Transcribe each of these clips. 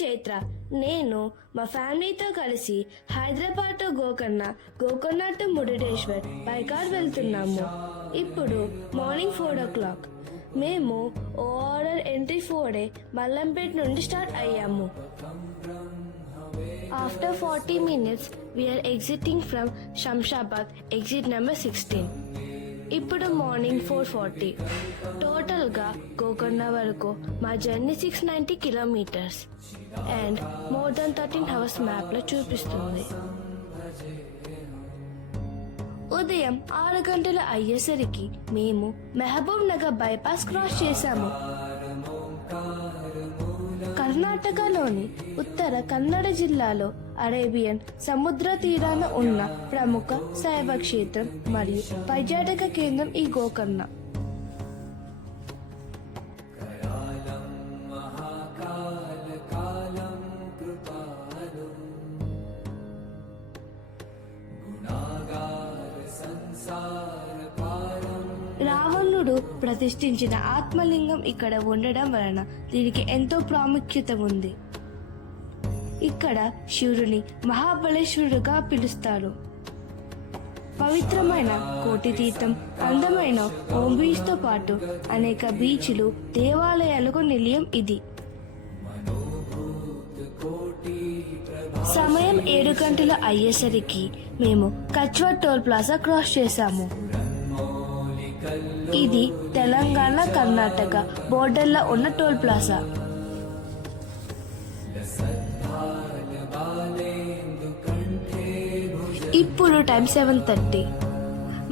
చైత్ర. నేను మా ఫ్యామిలీతో కలిసి Hyderabad to Gokarna to Murudeshwar by car వెళ్తున్నాము. ఇప్పుడు మార్నింగ్ 4 o'clock. మేము ఓఆర్ఆర్ ఎంట్రీ 4A మల్లంపేట్ నుండి స్టార్ట్ అయ్యాము. After 40 minutes we are exiting from Shamshabad, exit number 16. ఇప్పుడు మార్నింగ్ 4:40. టోటల్గా గోకర్ణ వరకు మా journey 690 kilometers and more than 13 hours మ్యాప్లో చూపిస్తుంది. ఉదయం 6 గంటలు అయ్యేసరికి మేము మహబూబ్ నగర్ బైపాస్ క్రాస్ చేశాము. కర్ణాటకలోని ఉత్తర కన్నడ జిల్లాలో అరేబియన్ సముద్ర తీరాన ఉన్న ప్రముఖ శైవ క్షేత్రం మరియు పర్యాటక కేంద్రం ఈ గోకర్ణ. రావణుడు ప్రతిష్ఠించిన ఆత్మలింగం ఇక్కడ ఉండడం వలన దీనికి ఎంతో ప్రాముఖ్యత ఉంది. ఇక్కడ శివుడిని మహాబలేశ్వరుడుగా పిలుస్తారు. పవిత్రమైన కోటి తీర్థం, అందమైన హోమ్ బీచ్ తో పాటు అనేక బీచ్లు, దేవాలయాలకు నిలయం ఇది. సమయం 7 గంటలు అయ్యేసరికి మేము కచ్వా టోల్ ప్లాజా క్రాస్ చేశాము. ఇది తెలంగాణ కర్ణాటక బోర్డర్లో ఉన్న టోల్ ప్లాజా. ఇప్పుడు టైం 7:30.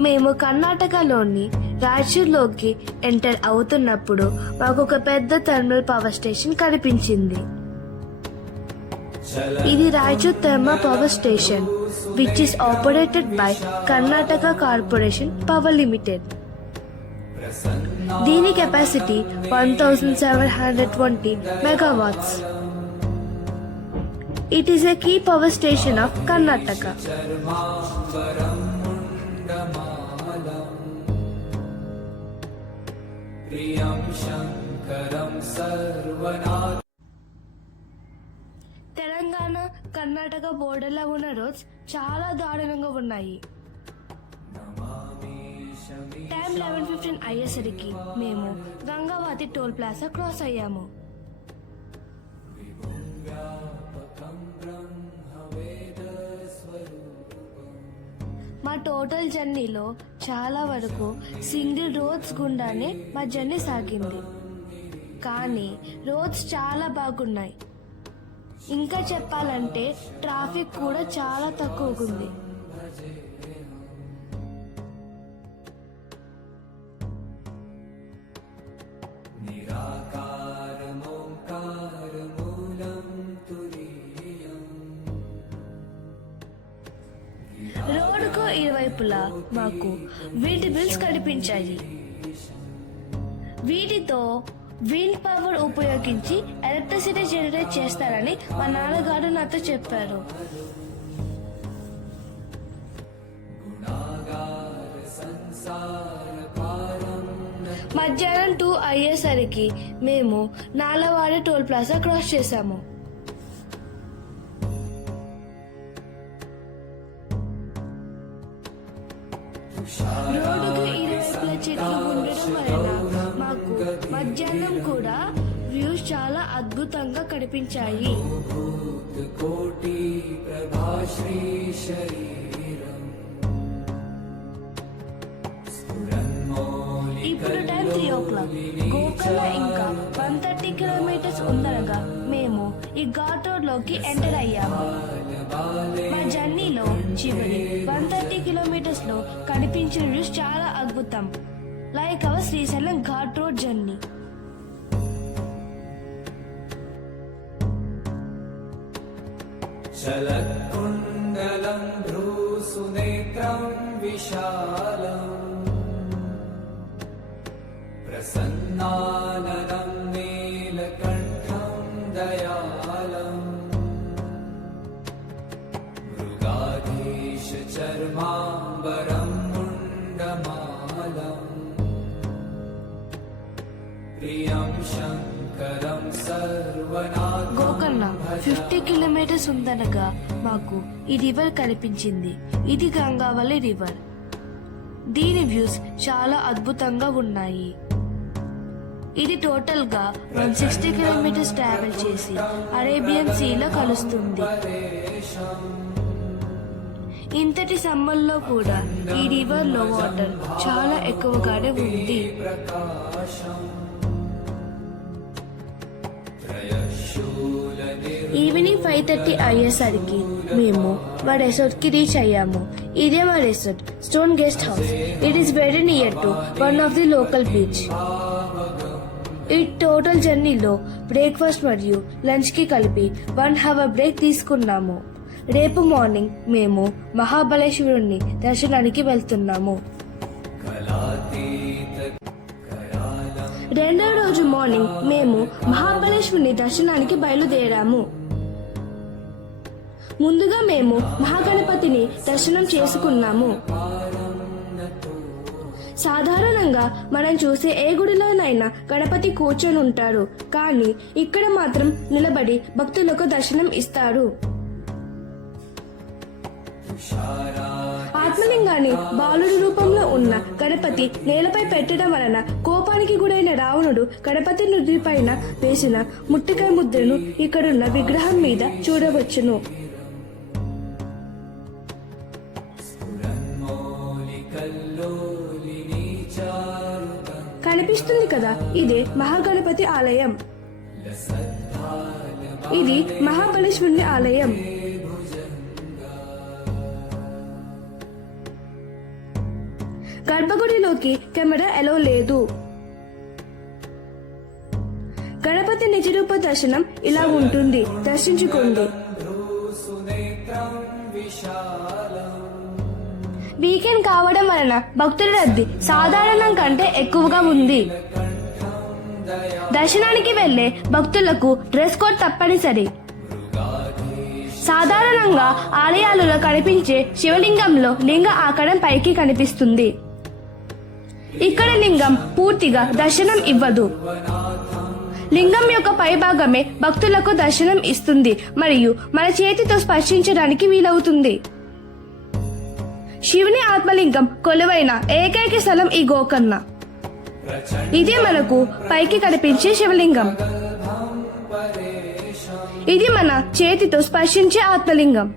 మేము కర్ణాటకలోని రాయచూర్లోకి ఎంటర్ అవుతున్నప్పుడు మాకు ఒక పెద్ద థర్మల్ పవర్ స్టేషన్ కనిపించింది. ఇది Raichur thermal power station which is operated by Karnataka corporation power limited. దీని capacity 1720 megawatts. It is a key power station of Karnataka. Telangana Karnataka బోర్డర్లో ఉన్న రోడ్స్ చాలా దారుణంగా ఉన్నాయి. టైం 11:15 అయ్యేసరికి మేము గంగావతి టోల్ ప్లాజా క్రాస్ అయ్యాము. మా టోటల్ జర్నీలో చాలా వరకు సింగిల్ రోడ్స్ గుండానే మా జర్నీ సాగింది. కానీ రోడ్స్ చాలా బాగున్నాయి. ఇంకా చెప్పాలంటే ట్రాఫిక్ కూడా చాలా తక్కువగా ఉంది. రోడ్డుకు ఇరువైపులా మాకు విండ్ మిల్స్ కనిపించాయి. వీటితో విండ్ పవర్ ఉపయోగించి ఎలక్ట్రిసిటీ జనరేట్ చేస్తారని మా నాన్నగారు నాతో చెప్పారు. మధ్యాహ్నం 2 అయ్యేసరికి మేము నాలవాడి టోల్ ప్లాజా క్రాస్ చేశాము. రోడ్డుకు ఇరువైపులా చెట్లు ఉండడం వలన మాకు మధ్యాహ్నం కూడా వ్యూస్ చాలా అద్భుతంగా కనిపించాయి. ఇప్పుడు టైం 3 o'clock. గోకర్ణ ఇంకా 130 kilometers ఉండగా మేము ఈ ఘాట్ రోడ్ లోకి ఎంటర్ అయ్యాము. మా జర్నీలో చివరి 130 kilometers లో కనిపించిన వ్యూస్ చాలా అద్భుతం. Like our Srisailam ghat road journey. చలకుండలం భ్రూసునేత్రం విశాలం ప్రసన్నాననం నీలకంఠం దయాళం మృగాధీశ చర్మాంబరం ముండమాలం ప్రియం శంకరం సర్వనాథం. గోకర్ణ 50 కిలోమీటర్స్ ఉందనగా మాకు ఈ రివర్ కనిపించింది. ఇది గంగావళి రివర్. దీని వ్యూస్ చాలా అద్భుతంగా ఉన్నాయి. ఇది టోటల్ గా 160 కిలోమీటర్స్ ట్రావెల్ చేసి అరేబియన్ సీలో కలుస్తుంది. ఇంతటి సమ్మర్లో కూడా ఈ రివర్ లో వాటర్ చాలా ఎక్కువగానే ఉంది. ఈవినింగ్ 5:30 అయ్యేసరికి మేము మా రెసార్ట్ కి రీచ్ అయ్యాము. ఇదే మా resort, stone guest house. It is very near to one of the local beach. ఈ టోటల్ జర్నీలో బ్రేక్ఫాస్ట్ మరియు లంచ్ కి కలిపి 1 అవర్ బ్రేక్ తీసుకున్నాము. రేపు మార్నింగ్ మేము మహాబలేశ్వరుణ్ణి దర్శనానికి వెళ్తున్నాము. రెండో రోజు మార్నింగ్ మేము మహాబలేశ్వరుని దర్శనానికి బయలుదేరాము. ముందుగా మేము మహాగణపతిని దర్శనం చేసుకున్నాము. సాధారణంగా మనం చూసే ఏ గుడిలోనైనా గణపతి కూర్చొని ఉంటారు, కానీ ఇక్కడ మాత్రం నిలబడి భక్తులకు దర్శనం ఇస్తారు. ఆత్మలింగాన్ని బాలుడి రూపంలో ఉన్న గణపతి నేలపై పెట్టడం వలన కోపానికి గురైన రావణుడు గణపతి నుదిపైన వేసిన ముట్టికాయ ముద్రను ఇక్కడున్న విగ్రహం మీద చూడవచ్చును. కనిపిస్తుంది కదా, ఇదే మహాగణపతి ఆలయం. ఇది మహాబలేశ్వరుని ఆలయం. గర్భగుడిలోకి కెమెరా ఎలో లేదు. గణపతి నిజరూప దర్శనం ఇలా ఉంటుంది, దర్శించుకోండి. వీకెండ్ కావడం వలన భక్తుల రద్దీ సాధారణం కంటే ఎక్కువగా ఉంది. దర్శనానికి వెళ్లే భక్తులకు డ్రెస్ కోడ్ తప్పనిసరి. సాధారణంగా ఆలయాలలో కనిపించే శివలింగంలో లింగ ఆకారం పైకి కనిపిస్తుంది. ఇక్కడ లింగం పూర్తిగా దర్శనం ఇవ్వదు. లింగం యొక్క పైభాగమే భక్తులకు దర్శనం ఇస్తుంది మరియు మన చేతితో స్పర్శించడానికి వీలవుతుంది. శివుని ఆత్మలింగం కొలువైన ఏకైక స్థలం ఈ గోకర్ణ. ఇదే మనకు పైకి కనిపించే శివలింగం. ఇది మన చేతితో స్పర్శించే ఆత్మలింగం.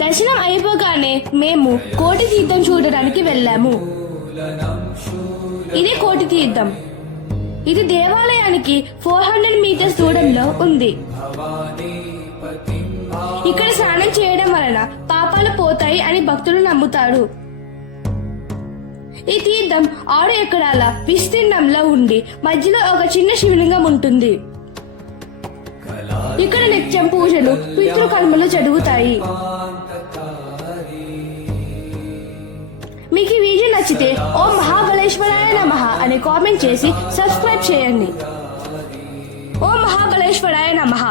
దర్శనం అయిపోగానే మేము కోటి తీర్థం చూడడానికి వెళ్ళాము. ఇది కోటి తీర్థం. ఇది దేవాలయానికి 400 మీటర్స్ దూరంలో ఉంది. ఇక్కడ స్నానం చేయడం వలన పాపాలు పోతాయి అని భక్తులు నమ్ముతారు. ఈ తీర్థం 6 ఎకరాల విస్తీర్ణంలో ఉండి మధ్యలో ఒక చిన్న శివలింగం ఉంటుంది. ఇక్కడ నిత్యం పూజలు, పితృకర్మలు జరుగుతాయి. మీకు ఈ వీడియో నచ్చితే ఓం మహాబలేశ్వరాయ నమః అని కామెంట్ చేసి సబ్స్క్రైబ్ చేయండి. ఓం మహాబలేశ్వరాయ నమః.